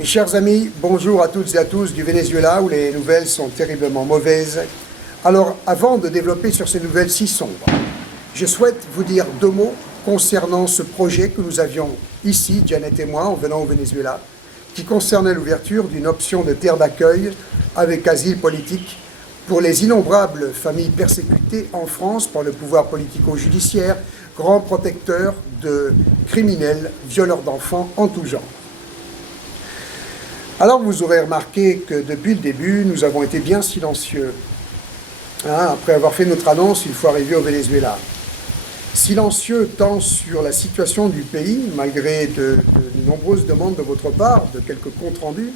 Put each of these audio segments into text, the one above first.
Mes chers amis, bonjour à toutes et à tous du Venezuela où les nouvelles sont terriblement mauvaises. Alors, avant de développer sur ces nouvelles si sombres, je souhaite vous dire deux mots concernant ce projet que nous avions ici, Janet et moi, en venant au Venezuela, qui concernait l'ouverture d'une option de terre d'accueil avec asile politique pour les innombrables familles persécutées en France par le pouvoir politico-judiciaire, grand protecteur de criminels, violeurs d'enfants en tout genre. Alors vous aurez remarqué que depuis le début, nous avons été bien silencieux. Après avoir fait notre annonce, il faut arriver au Venezuela. Silencieux tant sur la situation du pays, malgré de nombreuses demandes de votre part, de quelques comptes rendus.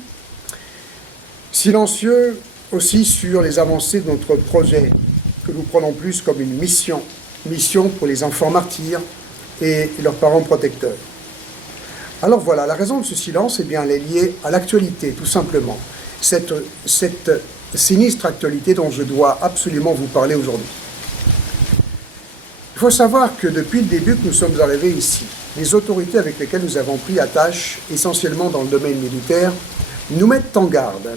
Silencieux aussi sur les avancées de notre projet, que nous prenons plus comme une mission pour les enfants martyrs et leurs parents protecteurs. Alors voilà, la raison de ce silence, eh bien, elle est liée à l'actualité, tout simplement. Cette sinistre actualité dont je dois absolument vous parler aujourd'hui. Il faut savoir que depuis le début que nous sommes arrivés ici, les autorités avec lesquelles nous avons pris attache, essentiellement dans le domaine militaire, nous mettent en garde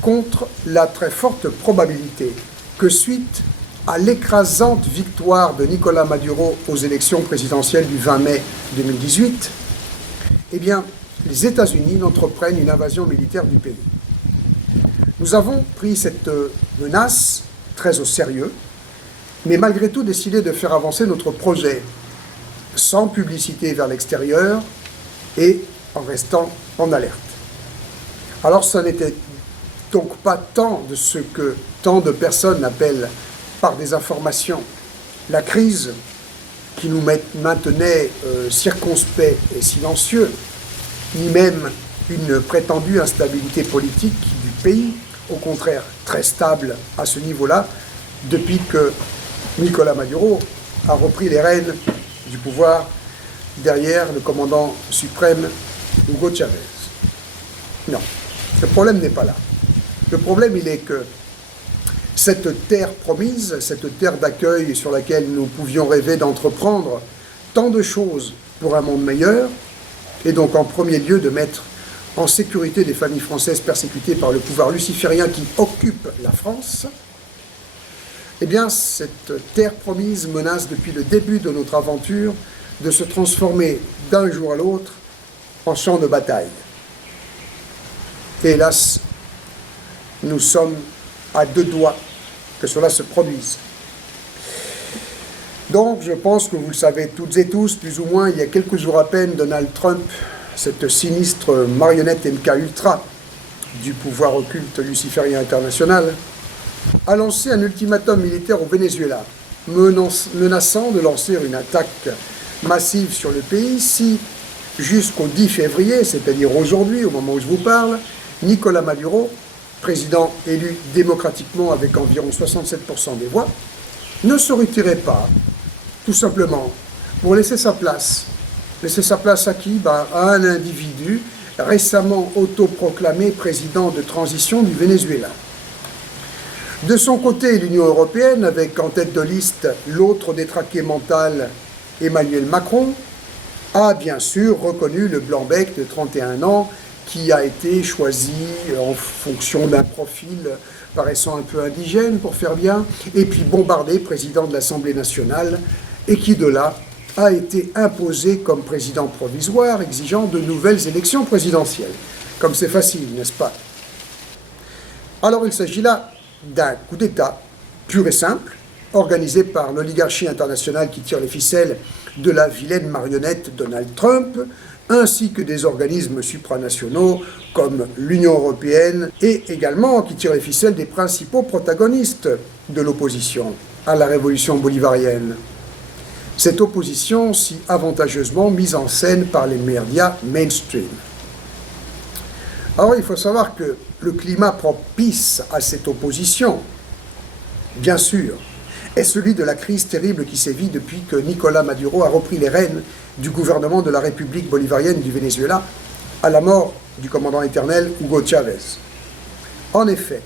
contre la très forte probabilité que suite à l'écrasante victoire de Nicolás Maduro aux élections présidentielles du 20 mai 2018, eh bien, les États-Unis entreprennent une invasion militaire du pays. Nous avons pris cette menace très au sérieux, mais malgré tout décidé de faire avancer notre projet sans publicité vers l'extérieur et en restant en alerte. Alors, ça n'était donc pas tant de ce que tant de personnes appellent par des informations la crise qui nous maintenait circonspects et silencieux, ni même une prétendue instabilité politique du pays, au contraire très stable à ce niveau-là, depuis que Nicolás Maduro a repris les rênes du pouvoir derrière le commandant suprême Hugo Chávez. Non, le problème n'est pas là. Le problème, il est que cette terre promise, cette terre d'accueil sur laquelle nous pouvions rêver d'entreprendre tant de choses pour un monde meilleur, et donc en premier lieu de mettre en sécurité des familles françaises persécutées par le pouvoir luciférien qui occupe la France, eh bien cette terre promise menace depuis le début de notre aventure de se transformer d'un jour à l'autre en champ de bataille. Et hélas, nous sommes à deux doigts que cela se produise. Donc, je pense que vous le savez toutes et tous, plus ou moins, il y a quelques jours à peine, Donald Trump, cette sinistre marionnette MK-Ultra du pouvoir occulte luciférien international, a lancé un ultimatum militaire au Venezuela, menaçant de lancer une attaque massive sur le pays si, jusqu'au 10 février, c'est-à-dire aujourd'hui, au moment où je vous parle, Nicolás Maduro, président élu démocratiquement avec environ 67% des voix, ne se retirait pas, tout simplement, pour laisser sa place. Laisser sa place à qui? À un individu récemment autoproclamé président de transition du Venezuela. De son côté, l'Union européenne, avec en tête de liste l'autre détraqué mental, Emmanuel Macron, a bien sûr reconnu le blanc-bec de 31 ans qui a été choisi en fonction d'un profil paraissant un peu indigène, pour faire bien, et puis bombardé président de l'Assemblée nationale, et qui de là a été imposé comme président provisoire, exigeant de nouvelles élections présidentielles. Comme c'est facile, n'est-ce pas? Alors il s'agit là d'un coup d'État pur et simple, organisé par l'oligarchie internationale qui tire les ficelles de la vilaine marionnette Donald Trump, ainsi que des organismes supranationaux comme l'Union européenne et également qui tirent les ficelles des principaux protagonistes de l'opposition à la révolution bolivarienne. Cette opposition si avantageusement mise en scène par les médias mainstream. Alors il faut savoir que le climat propice à cette opposition, bien sûr, est celui de la crise terrible qui sévit depuis que Nicolás Maduro a repris les rênes du gouvernement de la République bolivarienne du Venezuela à la mort du commandant éternel Hugo Chávez. En effet,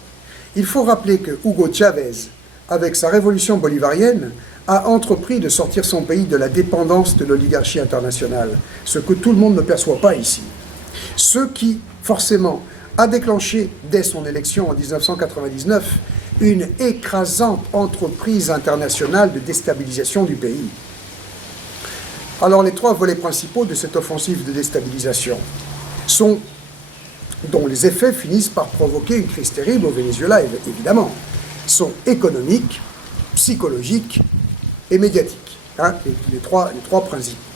il faut rappeler que Hugo Chávez, avec sa révolution bolivarienne, a entrepris de sortir son pays de la dépendance de l'oligarchie internationale, ce que tout le monde ne perçoit pas ici. Ceux qui forcément, a déclenché, dès son élection en 1999, une écrasante entreprise internationale de déstabilisation du pays. Alors, les trois volets principaux de cette offensive de déstabilisation sont, dont les effets finissent par provoquer une crise terrible au Venezuela, évidemment, sont économiques, psychologiques et médiatiques. Hein, les trois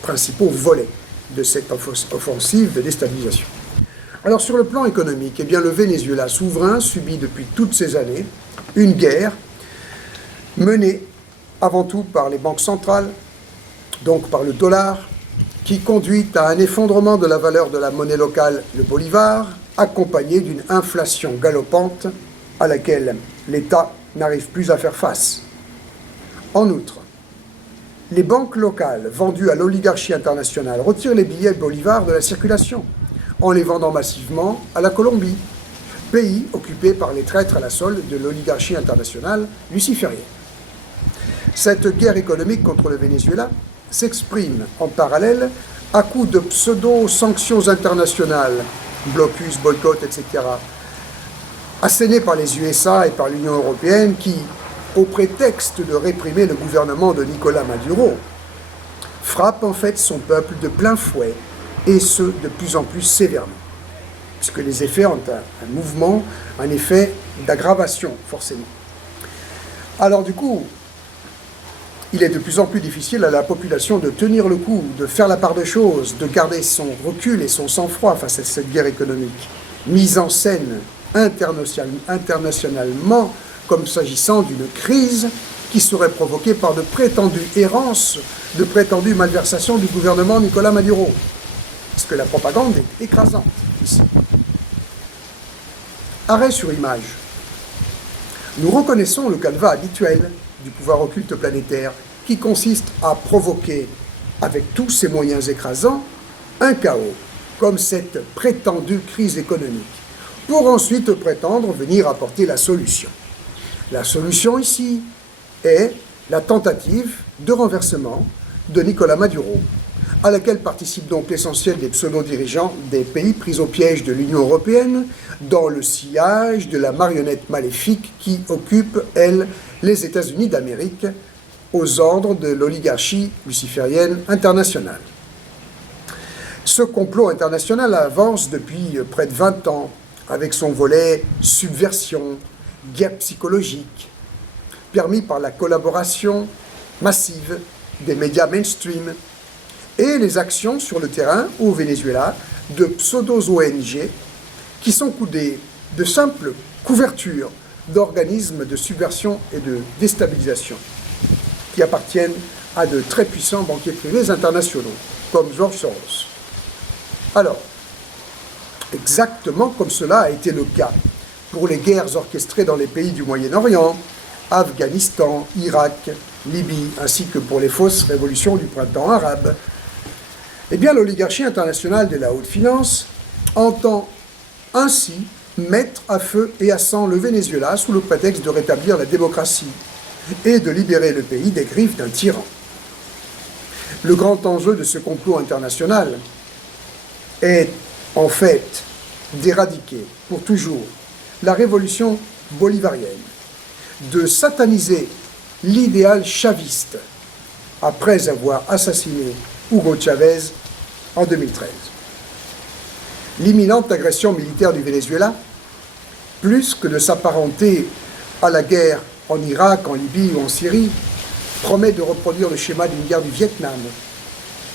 principaux volets de cette offensive de déstabilisation. Alors sur le plan économique, eh bien, le Venezuela souverain subit depuis toutes ces années une guerre menée avant tout par les banques centrales, donc par le dollar, qui conduit à un effondrement de la valeur de la monnaie locale, le bolivar, accompagné d'une inflation galopante à laquelle l'État n'arrive plus à faire face. En outre, les banques locales vendues à l'oligarchie internationale retirent les billets bolivars de la circulation en les vendant massivement à la Colombie, pays occupé par les traîtres à la solde de l'oligarchie internationale luciférienne. Cette guerre économique contre le Venezuela s'exprime en parallèle à coups de pseudo-sanctions internationales, blocus, boycott, etc., assénées par les USA et par l'Union européenne qui, au prétexte de réprimer le gouvernement de Nicolás Maduro, frappe en fait son peuple de plein fouet, et ce, de plus en plus sévèrement. Puisque les effets ont un mouvement, un effet d'aggravation, forcément. Alors du coup, il est de plus en plus difficile à la population de tenir le coup, de faire la part des choses, de garder son recul et son sang-froid face à cette guerre économique, mise en scène internationalement comme s'agissant d'une crise qui serait provoquée par de prétendues errances, de prétendues malversations du gouvernement Nicolás Maduro. Parce que la propagande est écrasante ici. Arrêt sur image. Nous reconnaissons le canevas habituel du pouvoir occulte planétaire qui consiste à provoquer, avec tous ses moyens écrasants, un chaos, comme cette prétendue crise économique, pour ensuite prétendre venir apporter la solution. La solution ici est la tentative de renversement de Nicolás Maduro, à laquelle participe donc l'essentiel des pseudo-dirigeants des pays pris au piège de l'Union européenne dans le sillage de la marionnette maléfique qui occupe, elle, les États-Unis d'Amérique aux ordres de l'oligarchie luciférienne internationale. Ce complot international avance depuis près de 20 ans avec son volet subversion, guerre psychologique, permis par la collaboration massive des médias mainstream et les actions sur le terrain au Venezuela de pseudo-ONG qui sont de simples couvertures d'organismes de subversion et de déstabilisation qui appartiennent à de très puissants banquiers privés internationaux, comme George Soros. Alors, exactement comme cela a été le cas pour les guerres orchestrées dans les pays du Moyen-Orient, Afghanistan, Irak, Libye, ainsi que pour les fausses révolutions du printemps arabe, eh bien l'oligarchie internationale de la haute finance entend ainsi mettre à feu et à sang le Venezuela sous le prétexte de rétablir la démocratie et de libérer le pays des griffes d'un tyran. Le grand enjeu de ce complot international est en fait d'éradiquer pour toujours la révolution bolivarienne, de sataniser l'idéal chaviste après avoir assassiné Hugo Chavez en 2013. L'imminente agression militaire du Venezuela, plus que de s'apparenter à la guerre en Irak, en Libye ou en Syrie, promet de reproduire le schéma d'une guerre du Vietnam,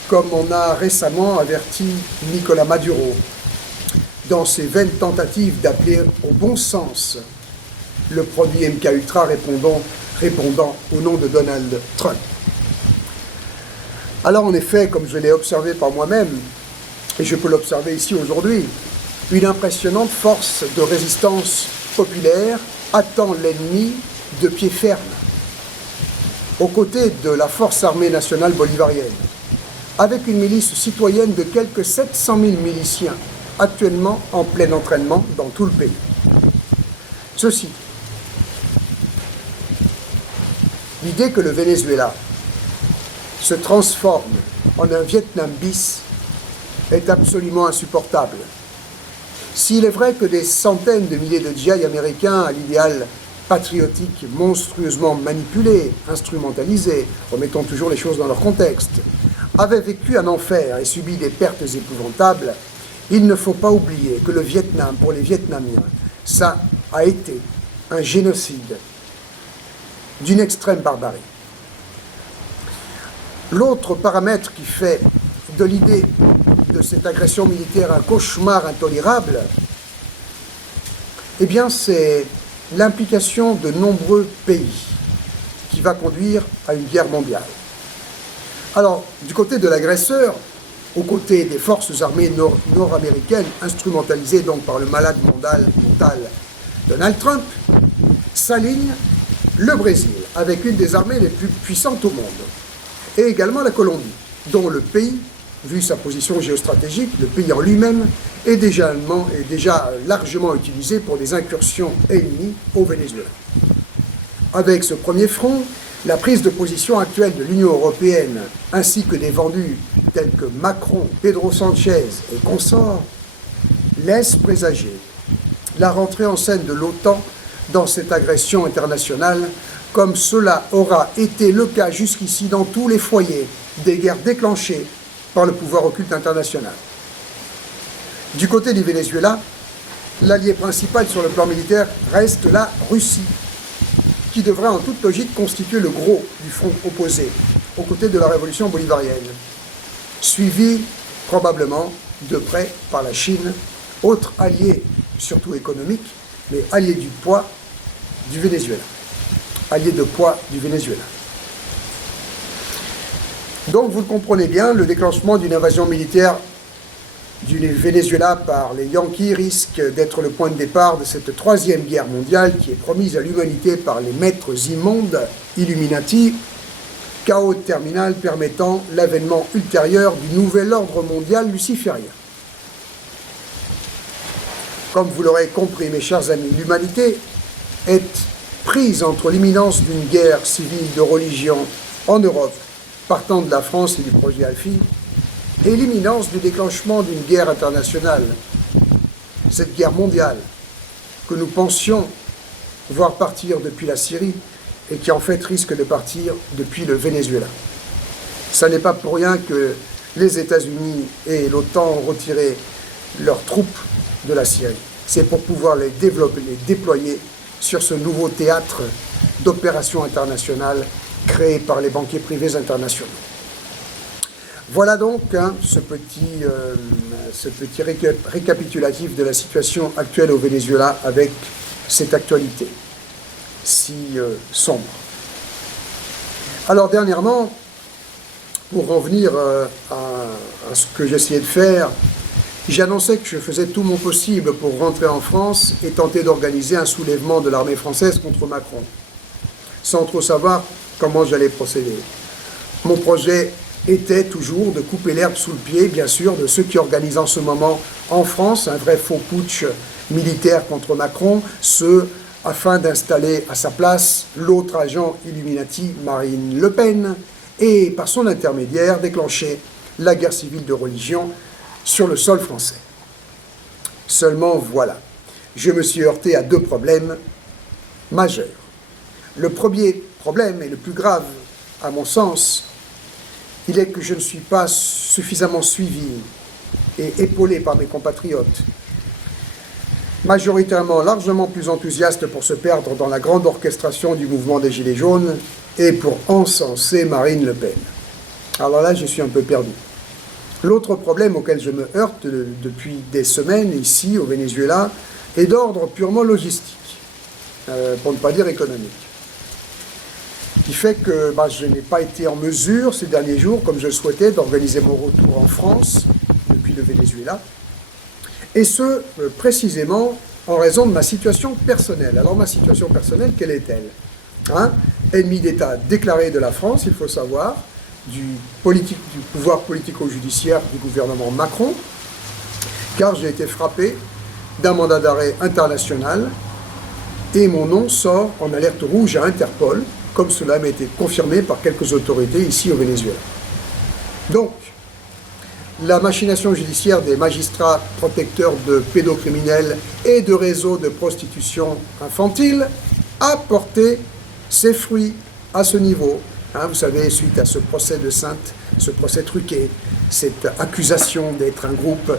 comme on a récemment averti Nicolás Maduro dans ses vaines tentatives d'appeler au bon sens le produit MK-Ultra répondant au nom de Donald Trump. Alors en effet, comme je l'ai observé par moi-même, et je peux l'observer ici aujourd'hui, une impressionnante force de résistance populaire attend l'ennemi de pied ferme, aux côtés de la force armée nationale bolivarienne, avec une milice citoyenne de quelques 700 000 miliciens, actuellement en plein entraînement dans tout le pays. Ceci, l'idée que le Venezuela se transforme en un Vietnam bis est absolument insupportable. S'il est vrai que des centaines de milliers de GI américains à l'idéal patriotique monstrueusement manipulé, instrumentalisé, remettons toujours les choses dans leur contexte, avaient vécu un enfer et subi des pertes épouvantables, il ne faut pas oublier que le Vietnam, pour les Vietnamiens, ça a été un génocide d'une extrême barbarie. L'autre paramètre qui fait de l'idée de cette agression militaire un cauchemar intolérable, eh bien c'est l'implication de nombreux pays qui va conduire à une guerre mondiale. Alors, du côté de l'agresseur, aux côtés des forces armées nord-américaines, instrumentalisées donc par le malade mental Donald Trump, s'aligne le Brésil, avec une des armées les plus puissantes au monde, et également la Colombie, dont le pays, vu sa position géostratégique, le pays en lui-même, est déjà largement utilisé pour des incursions ennemies au Venezuela. Avec ce premier front, la prise de position actuelle de l'Union européenne, ainsi que des vendus tels que Macron, Pedro Sanchez et consorts, laisse présager la rentrée en scène de l'OTAN dans cette agression internationale, comme cela aura été le cas jusqu'ici dans tous les foyers des guerres déclenchées par le pouvoir occulte international. Du côté du Venezuela, l'allié principal sur le plan militaire reste la Russie, qui devrait en toute logique constituer le gros du front opposé, aux côtés de la révolution bolivarienne, suivi probablement de près par la Chine, autre allié, surtout économique, mais allié du poids du Venezuela. Allié de poids du Venezuela. Donc, vous le comprenez bien, le déclenchement d'une invasion militaire du Venezuela par les Yankees risque d'être le point de départ de cette troisième guerre mondiale qui est promise à l'humanité par les maîtres immondes, Illuminati, chaos terminal permettant l'avènement ultérieur du nouvel ordre mondial luciférien. Comme vous l'aurez compris, mes chers amis, l'humanité est prise entre l'imminence d'une guerre civile de religion en Europe, partant de la France et du projet Alfie, et l'imminence du déclenchement d'une guerre internationale, cette guerre mondiale que nous pensions voir partir depuis la Syrie et qui en fait risque de partir depuis le Venezuela. Ça n'est pas pour rien que les États-Unis et l'OTAN ont retiré leurs troupes de la Syrie. C'est pour pouvoir les développer, les déployer sur ce nouveau théâtre d'opérations internationales créé par les banquiers privés internationaux. Voilà donc ce petit récapitulatif de la situation actuelle au Venezuela avec cette actualité si sombre. Alors dernièrement, pour revenir à ce que j'essayais de faire, j'annonçais que je faisais tout mon possible pour rentrer en France et tenter d'organiser un soulèvement de l'armée française contre Macron, sans trop savoir comment j'allais procéder. Mon projet était toujours de couper l'herbe sous le pied, bien sûr, de ceux qui organisent en ce moment en France un vrai faux putsch militaire contre Macron, ce afin d'installer à sa place l'autre agent Illuminati, Marine Le Pen, et par son intermédiaire déclencher la guerre civile de religion sur le sol français. Seulement voilà, je me suis heurté à deux problèmes majeurs. Le premier problème, et le plus grave à mon sens, il est que je ne suis pas suffisamment suivi et épaulé par mes compatriotes, majoritairement largement plus enthousiastes pour se perdre dans la grande orchestration du mouvement des Gilets jaunes et pour encenser Marine Le Pen. Alors là, je suis un peu perdu. L'autre problème auquel je me heurte depuis des semaines ici au Venezuela est d'ordre purement logistique, pour ne pas dire économique, qui fait que je n'ai pas été en mesure ces derniers jours, comme je le souhaitais, d'organiser mon retour en France depuis le Venezuela, et ce, précisément en raison de ma situation personnelle. Alors ma situation personnelle, quelle est-elle ? Ennemi d'État déclaré de la France, il faut savoir, du pouvoir politico-judiciaire du gouvernement Macron, car j'ai été frappé d'un mandat d'arrêt international et mon nom sort en alerte rouge à Interpol, comme cela m'a été confirmé par quelques autorités ici au Venezuela. Donc, la machination judiciaire des magistrats protecteurs de pédocriminels et de réseaux de prostitution infantile a porté ses fruits à ce niveau. Hein, vous savez, suite à ce procès de Sainte, ce procès truqué, cette accusation d'être un groupe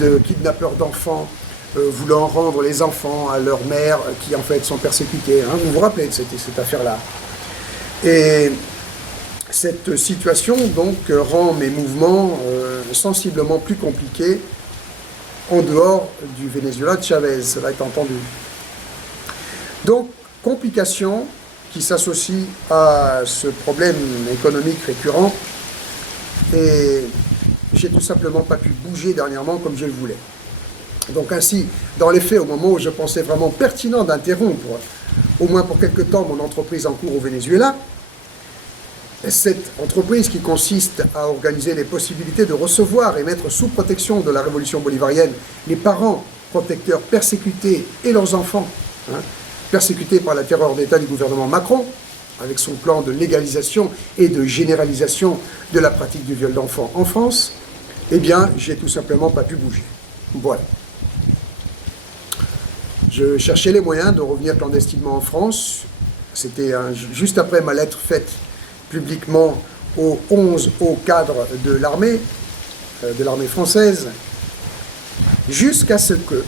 de kidnappeurs d'enfants voulant rendre les enfants à leurs mères qui en fait sont persécutées. Hein, vous vous rappelez de cette affaire-là. Et cette situation donc rend mes mouvements sensiblement plus compliqués en dehors du Venezuela de Chavez, cela est entendu. Donc, complications qui s'associent à ce problème économique récurrent, et j'ai tout simplement pas pu bouger dernièrement comme je le voulais. Donc ainsi, dans les faits, au moment où je pensais vraiment pertinent d'interrompre, au moins pour quelque temps, mon entreprise en cours au Venezuela, cette entreprise qui consiste à organiser les possibilités de recevoir et mettre sous protection de la révolution bolivarienne les parents protecteurs persécutés et leurs enfants, hein, persécutés par la terreur d'État du gouvernement Macron, avec son plan de légalisation et de généralisation de la pratique du viol d'enfants en France, eh bien, j'ai tout simplement pas pu bouger. Voilà. Je cherchais les moyens de revenir clandestinement en France. C'était juste après ma lettre faite publiquement aux 11 hauts cadres de l'armée française, jusqu'à ce que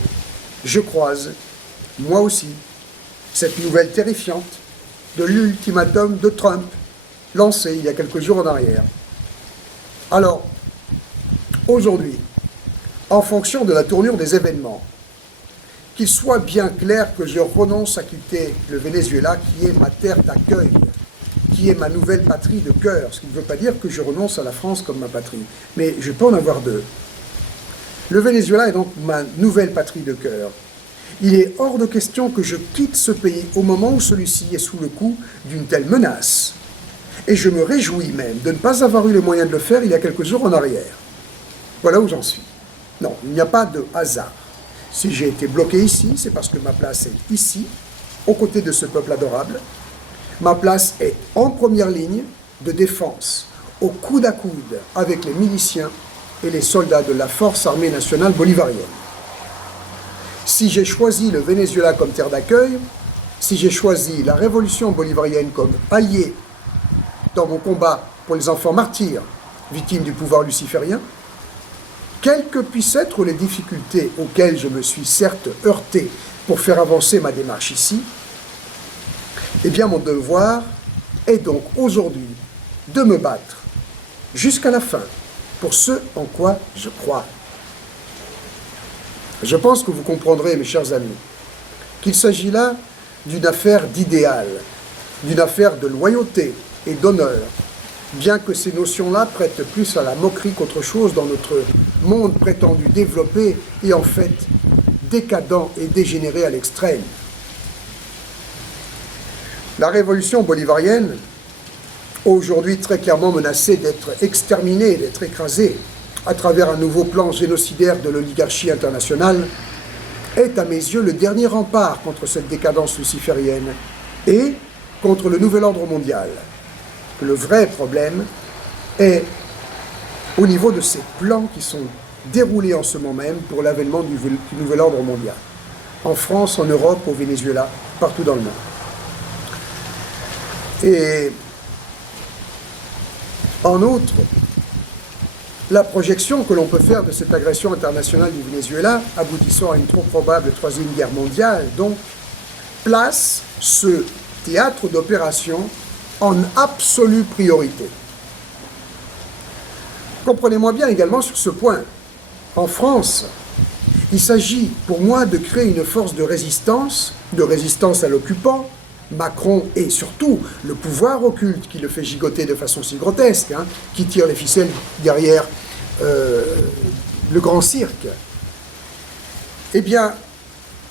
je croise, moi aussi, cette nouvelle terrifiante de l'ultimatum de Trump, lancé il y a quelques jours en arrière. Alors, aujourd'hui, en fonction de la tournure des événements, qu'il soit bien clair que je renonce à quitter le Venezuela, qui est ma terre d'accueil, qui est ma nouvelle patrie de cœur, ce qui ne veut pas dire que je renonce à la France comme ma patrie, mais je peux en avoir deux. Le Venezuela est donc ma nouvelle patrie de cœur. Il est hors de question que je quitte ce pays au moment où celui-ci est sous le coup d'une telle menace. Et je me réjouis même de ne pas avoir eu les moyens de le faire il y a quelques jours en arrière. Voilà où j'en suis. Non, il n'y a pas de hasard. Si j'ai été bloqué ici, c'est parce que ma place est ici, aux côtés de ce peuple adorable. Ma place est en première ligne de défense, au coude à coude avec les miliciens et les soldats de la Force armée nationale bolivarienne. Si j'ai choisi le Venezuela comme terre d'accueil, si j'ai choisi la révolution bolivarienne comme allié dans mon combat pour les enfants martyrs, victimes du pouvoir luciférien, quelles que puissent être les difficultés auxquelles je me suis certes heurté pour faire avancer ma démarche ici, eh bien mon devoir est donc aujourd'hui de me battre jusqu'à la fin pour ce en quoi je crois. Je pense que vous comprendrez, mes chers amis, qu'il s'agit là d'une affaire d'idéal, d'une affaire de loyauté et d'honneur, bien que ces notions-là prêtent plus à la moquerie qu'autre chose dans notre monde prétendu développé et en fait décadent et dégénéré à l'extrême. La révolution bolivarienne, aujourd'hui très clairement menacée d'être exterminée, d'être écrasée à travers un nouveau plan génocidaire de l'oligarchie internationale, est à mes yeux le dernier rempart contre cette décadence luciférienne et contre le nouvel ordre mondial. Le vrai problème est au niveau de ces plans qui sont déroulés en ce moment même pour l'avènement du nouvel ordre mondial. En France, en Europe, au Venezuela, partout dans le monde. Et en outre, la projection que l'on peut faire de cette agression internationale du Venezuela, aboutissant à une trop probable troisième guerre mondiale, donc, place ce théâtre d'opération en absolue priorité. Comprenez-moi bien également sur ce point. En France, il s'agit pour moi de créer une force de résistance à l'occupant, Macron et surtout le pouvoir occulte qui le fait gigoter de façon si grotesque, hein, qui tire les ficelles derrière le grand cirque. Eh bien,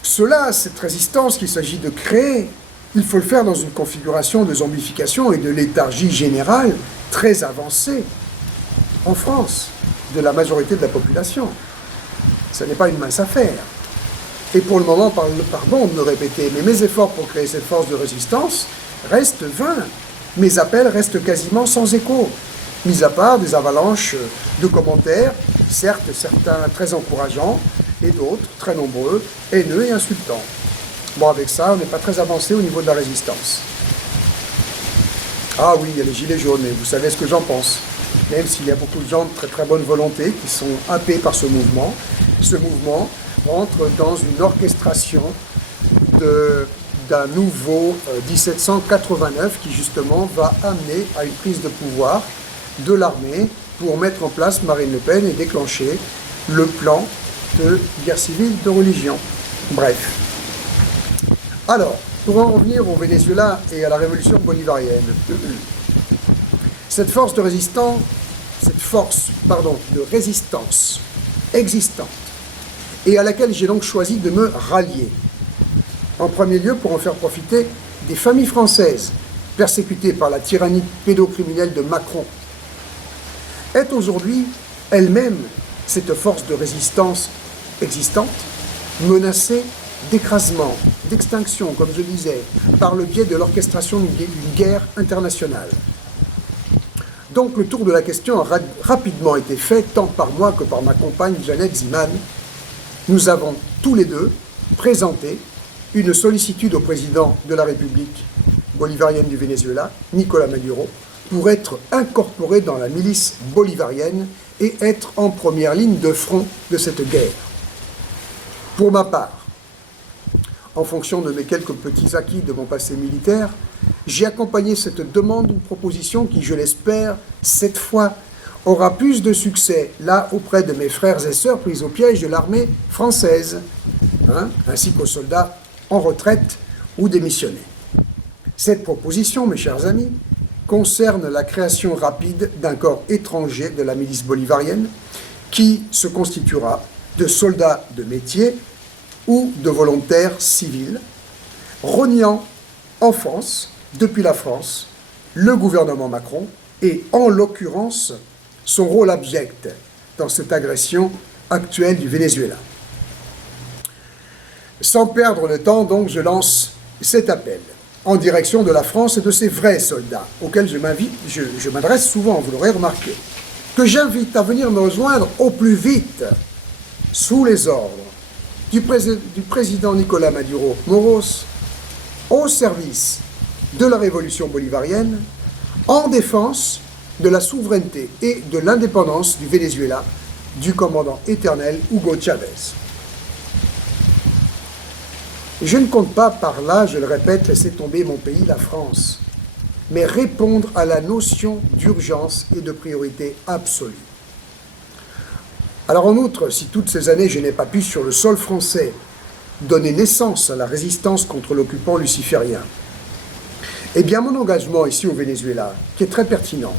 cette résistance qu'il s'agit de créer, il faut le faire dans une configuration de zombification et de léthargie générale très avancée en France, de la majorité de la population. Ce n'est pas une mince affaire. Et pour le moment, pardon de me répéter, mais mes efforts pour créer cette force de résistance restent vains. Mes appels restent quasiment sans écho. mis à part des avalanches de commentaires, certes certains très encourageants, et d'autres très nombreux, haineux et insultants. Bon, avec ça, on n'est pas très avancé au niveau de la résistance. Ah oui, il y a les gilets jaunes, et vous savez ce que j'en pense. Même s'il y a beaucoup de gens de très très bonne volonté qui sont happés par ce mouvement rentre dans une orchestration d'un nouveau 1789 qui justement va amener à une prise de pouvoir de l'armée pour mettre en place Marine Le Pen et déclencher le plan de guerre civile de religion. Bref. Alors, pour en revenir au Venezuela et à la révolution bolivarienne, cette force de résistance existante, et à laquelle j'ai donc choisi de me rallier. En premier lieu, pour en faire profiter des familles françaises persécutées par la tyrannie pédocriminelle de Macron, est aujourd'hui elle-même, cette force de résistance existante, menacée d'écrasement, d'extinction, comme je disais, par le biais de l'orchestration d'une guerre internationale. Donc le tour de la question a rapidement été fait, tant par moi que par ma compagne Jeannette Ziman. Nous avons tous les deux présenté une sollicitude au président de la République bolivarienne du Venezuela, Nicolás Maduro, pour être incorporé dans la milice bolivarienne et être en première ligne de front de cette guerre. Pour ma part, en fonction de mes quelques petits acquis de mon passé militaire, j'ai accompagné cette demande d'une proposition qui, je l'espère, cette fois, aura plus de succès, là, auprès de mes frères et sœurs pris au piège de l'armée française, ainsi qu'aux soldats en retraite ou démissionnés. Cette proposition, mes chers amis, concerne la création rapide d'un corps étranger de la milice bolivarienne qui se constituera de soldats de métier ou de volontaires civils, reniant en France, depuis la France, le gouvernement Macron et, en l'occurrence, son rôle abject dans cette agression actuelle du Venezuela. Sans perdre le temps, donc, je lance cet appel en direction de la France et de ses vrais soldats, auxquels je m'adresse souvent, vous l'aurez remarqué, que j'invite à venir me rejoindre au plus vite, sous les ordres du président Nicolás Maduro Moros, au service de la révolution bolivarienne, en défense de la souveraineté et de l'indépendance du Venezuela, du commandant éternel Hugo Chavez. Je ne compte pas par là, je le répète, laisser tomber mon pays, la France, mais répondre à la notion d'urgence et de priorité absolue. Alors en outre, si toutes ces années je n'ai pas pu sur le sol français donner naissance à la résistance contre l'occupant luciférien, eh bien mon engagement ici au Venezuela, qui est très pertinent,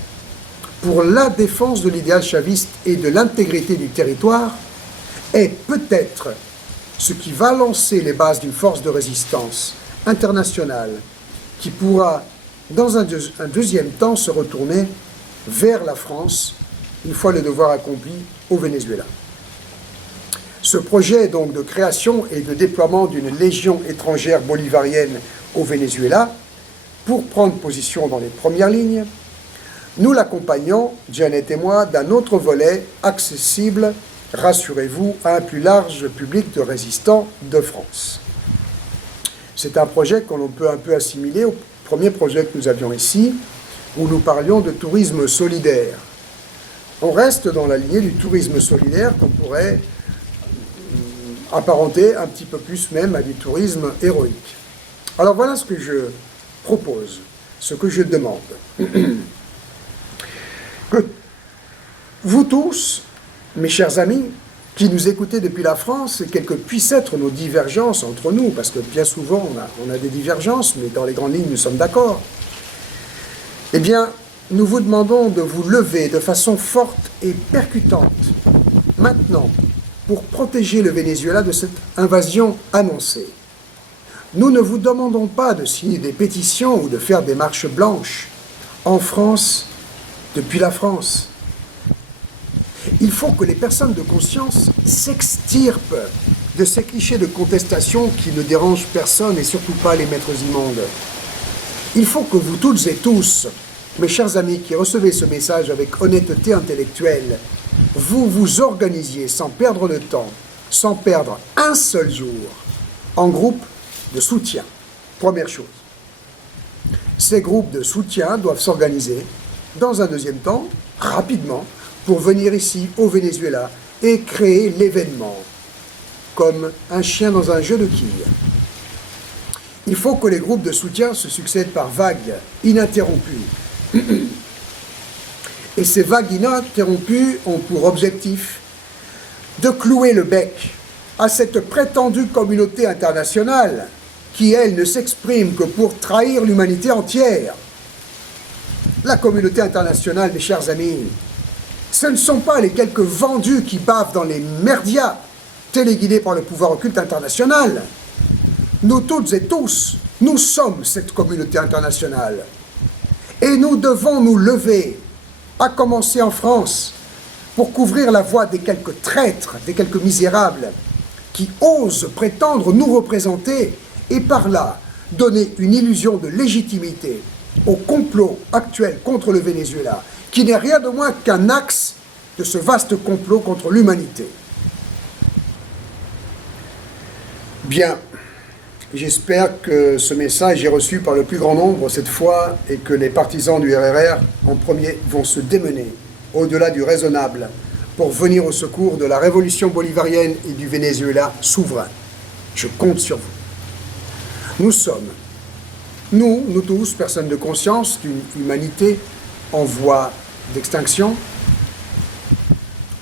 pour la défense de l'idéal chaviste et de l'intégrité du territoire, est peut-être ce qui va lancer les bases d'une force de résistance internationale qui pourra, dans un deuxième temps, se retourner vers la France, une fois le devoir accompli au Venezuela. Ce projet donc de création et de déploiement d'une légion étrangère bolivarienne au Venezuela, pour prendre position dans les premières lignes, nous l'accompagnons, Jeannette et moi, d'un autre volet accessible, rassurez-vous, à un plus large public de résistants de France. C'est un projet que l'on peut un peu assimiler au premier projet que nous avions ici, où nous parlions de tourisme solidaire. On reste dans la lignée du tourisme solidaire qu'on pourrait apparenter un petit peu plus même à du tourisme héroïque. Alors voilà ce que je propose, ce que je demande. Que vous tous, mes chers amis, qui nous écoutez depuis la France, et quelles que puissent être nos divergences entre nous, parce que bien souvent on a des divergences, mais dans les grandes lignes nous sommes d'accord, eh bien, nous vous demandons de vous lever de façon forte et percutante, maintenant, pour protéger le Venezuela de cette invasion annoncée. Nous ne vous demandons pas de signer des pétitions ou de faire des marches blanches en France, depuis la France. Il faut que les personnes de conscience s'extirpent de ces clichés de contestation qui ne dérangent personne et surtout pas les maîtres immondes. Il faut que vous toutes et tous, mes chers amis qui recevez ce message avec honnêteté intellectuelle, vous vous organisiez sans perdre de temps, sans perdre un seul jour, en groupe de soutien. Première chose. Ces groupes de soutien doivent s'organiser, dans un deuxième temps, rapidement, pour venir ici, au Venezuela, et créer l'événement, comme un chien dans un jeu de quilles. Il faut que les groupes de soutien se succèdent par vagues ininterrompues. Et ces vagues ininterrompues ont pour objectif de clouer le bec à cette prétendue communauté internationale qui, elle, ne s'exprime que pour trahir l'humanité entière. La communauté internationale, mes chers amis, ce ne sont pas les quelques vendus qui bavent dans les merdias, téléguidés par le pouvoir occulte international. Nous toutes et tous, nous sommes cette communauté internationale. Et nous devons nous lever, à commencer en France, pour couvrir la voie des quelques traîtres, des quelques misérables, qui osent prétendre nous représenter et par là donner une illusion de légitimité au complot actuel contre le Venezuela, qui n'est rien de moins qu'un axe de ce vaste complot contre l'humanité. Bien, j'espère que ce message est reçu par le plus grand nombre cette fois et que les partisans du RRR en premier vont se démener au-delà du raisonnable pour venir au secours de la révolution bolivarienne et du Venezuela souverain. Je compte sur vous. Nous sommes, nous tous, personnes de conscience d'une humanité en voie d'extinction,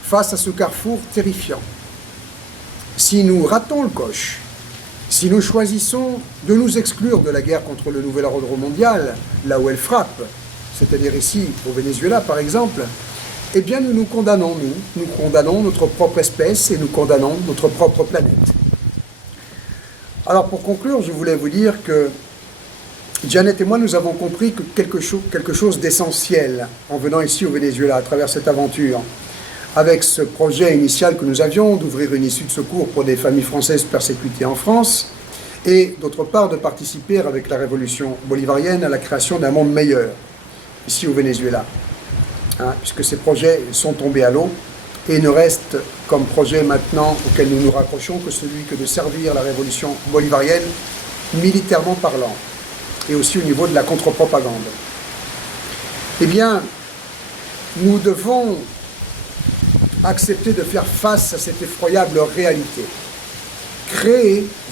face à ce carrefour terrifiant. Si nous ratons le coche, si nous choisissons de nous exclure de la guerre contre le nouvel ordre mondial, là où elle frappe, c'est-à-dire ici au Venezuela par exemple, eh bien nous nous condamnons, nous condamnons notre propre espèce et nous condamnons notre propre planète. Alors pour conclure, je voulais vous dire que Janet et moi, nous avons compris que quelque chose d'essentiel en venant ici au Venezuela à travers cette aventure, avec ce projet initial que nous avions d'ouvrir une issue de secours pour des familles françaises persécutées en France, et d'autre part de participer avec la révolution bolivarienne à la création d'un monde meilleur, ici au Venezuela, puisque ces projets sont tombés à l'eau, et il ne reste comme projet maintenant auquel nous nous raccrochons que celui de servir la révolution bolivarienne militairement parlant, et aussi au niveau de la contre-propagande. Eh bien, nous devons accepter de faire face à cette effroyable réalité.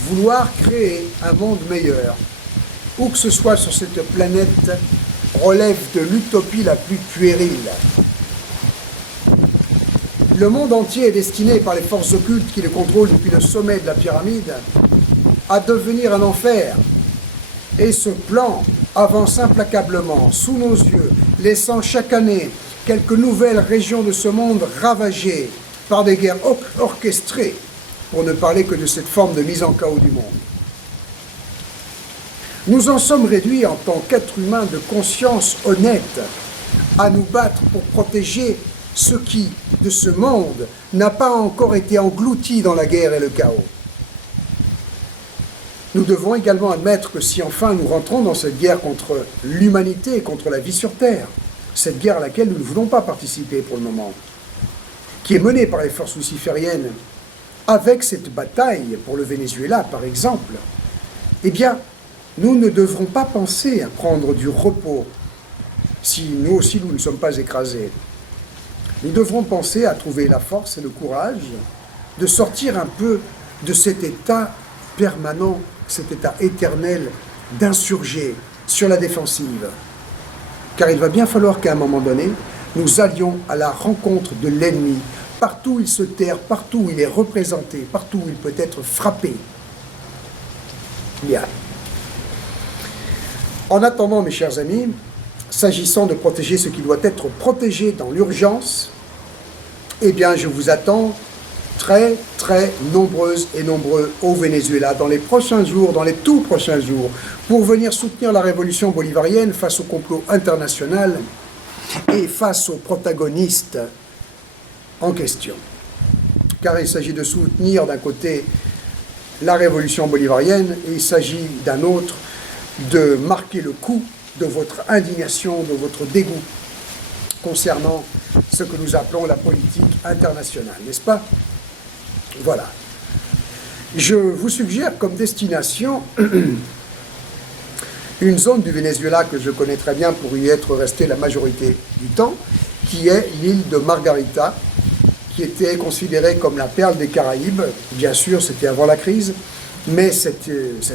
Vouloir créer un monde meilleur, où que ce soit sur cette planète, relève de l'utopie la plus puérile. Le monde entier est destiné par les forces occultes qui le contrôlent depuis le sommet de la pyramide à devenir un enfer. Et ce plan avance implacablement sous nos yeux, laissant chaque année quelques nouvelles régions de ce monde ravagées par des guerres orchestrées, pour ne parler que de cette forme de mise en chaos du monde. Nous en sommes réduits en tant qu'êtres humains de conscience honnête à nous battre pour protéger ce qui, de ce monde, n'a pas encore été englouti dans la guerre et le chaos. Nous devons également admettre que si enfin nous rentrons dans cette guerre contre l'humanité et contre la vie sur Terre, cette guerre à laquelle nous ne voulons pas participer pour le moment, qui est menée par les forces lucifériennes, avec cette bataille pour le Venezuela par exemple, eh bien, nous ne devrons pas penser à prendre du repos si nous aussi nous ne sommes pas écrasés. Nous devrons penser à trouver la force et le courage de sortir un peu de cet état permanent, cet état éternel d'insurgés sur la défensive. Car il va bien falloir qu'à un moment donné, nous allions à la rencontre de l'ennemi, partout où il se terre, partout où il est représenté, partout où il peut être frappé. Bien. En attendant, mes chers amis, s'agissant de protéger ce qui doit être protégé dans l'urgence, eh bien, je vous attends très, très nombreuses et nombreux au Venezuela dans les prochains jours, dans les tout prochains jours, pour venir soutenir la révolution bolivarienne face au complot international et face aux protagonistes en question. Car il s'agit de soutenir d'un côté la révolution bolivarienne et il s'agit d'un autre de marquer le coup de votre indignation, de votre dégoût concernant ce que nous appelons la politique internationale, n'est-ce pas? Voilà. Je vous suggère comme destination une zone du Venezuela que je connais très bien pour y être resté la majorité du temps, qui est l'île de Margarita, qui était considérée comme la perle des Caraïbes. Bien sûr, c'était avant la crise, mais cette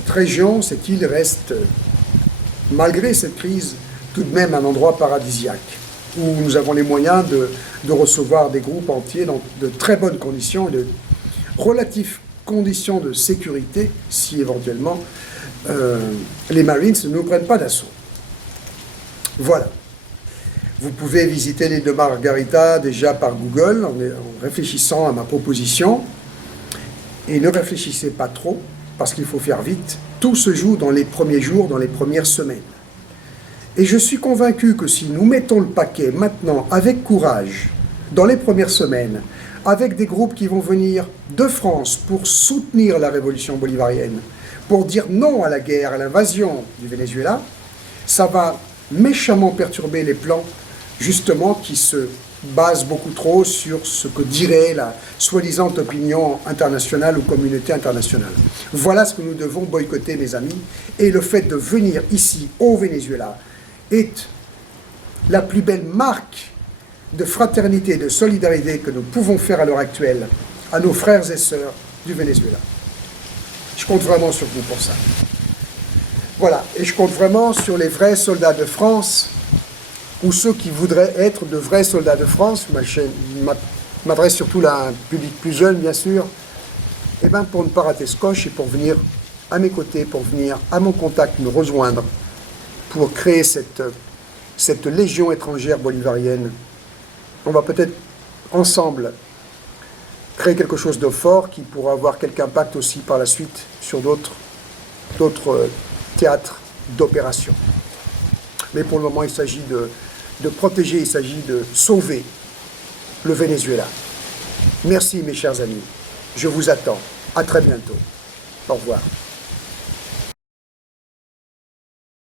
région, cette île reste, malgré cette crise, tout de même un endroit paradisiaque, où nous avons les moyens de recevoir des groupes entiers dans de très bonnes conditions et de relatives conditions de sécurité, si éventuellement les Marines ne nous prennent pas d'assaut. Voilà. Vous pouvez visiter l'île de Margarita déjà par Google en réfléchissant à ma proposition. Et ne réfléchissez pas trop, parce qu'il faut faire vite. Tout se joue dans les premiers jours, dans les premières semaines. Et je suis convaincu que si nous mettons le paquet maintenant avec courage, dans les premières semaines, avec des groupes qui vont venir de France pour soutenir la révolution bolivarienne, pour dire non à la guerre, à l'invasion du Venezuela, ça va méchamment perturber les plans, justement, qui se basent beaucoup trop sur ce que dirait la soi-disant opinion internationale ou communauté internationale. Voilà ce que nous devons boycotter, mes amis, et le fait de venir ici, au Venezuela, est la plus belle marque de fraternité et de solidarité que nous pouvons faire à l'heure actuelle à nos frères et sœurs du Venezuela. Je compte vraiment sur vous pour ça. Voilà, et je compte vraiment sur les vrais soldats de France, ou ceux qui voudraient être de vrais soldats de France. Ma chaîne m'adresse surtout à un public plus jeune, bien sûr, et bien pour ne pas rater ce coche et pour venir à mes côtés, pour venir à mon contact, me rejoindre, pour créer cette légion étrangère bolivarienne. On va peut-être ensemble créer quelque chose de fort qui pourra avoir quelque impact aussi par la suite sur d'autres théâtres d'opération. Mais pour le moment, il s'agit de protéger, il s'agit de sauver le Venezuela. Merci mes chers amis, je vous attends. À très bientôt. Au revoir.